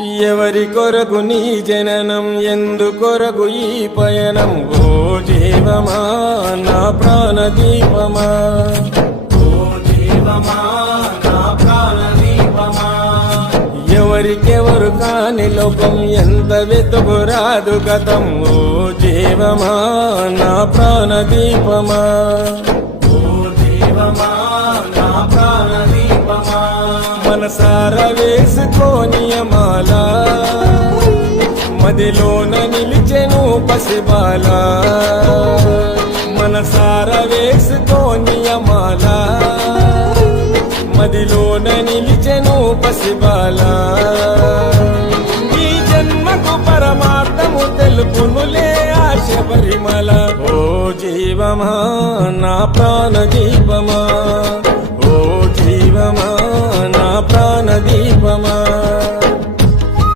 ఎవరి కొరకు నీ జననం, ఎందు కొరకు ఈ పయనం? ఓ జీవమా నా ప్రాణదీపమా, ఓ జీవమా నా ప్రాణదీపమా. ఎవరికెవరు కాని లోకం, ఎంత వెతుకురాదు గతం. ఓ జీవమా నా ప్రాణదీపమా, ఓ జీవమా నా ప్రాణదీపమా. మనసార వేసుకోని మాల, మదిలోన నిలిచెను పసిబాల. మనసార వేసుకోని మాల, మదిలోన నిలిచెను పసిబాల. ఈ జన్మకు పరమార్థము తెలుపునులే ఆశ పరిమళ. ఓ జీవమా నా ప్రాణదీపమా.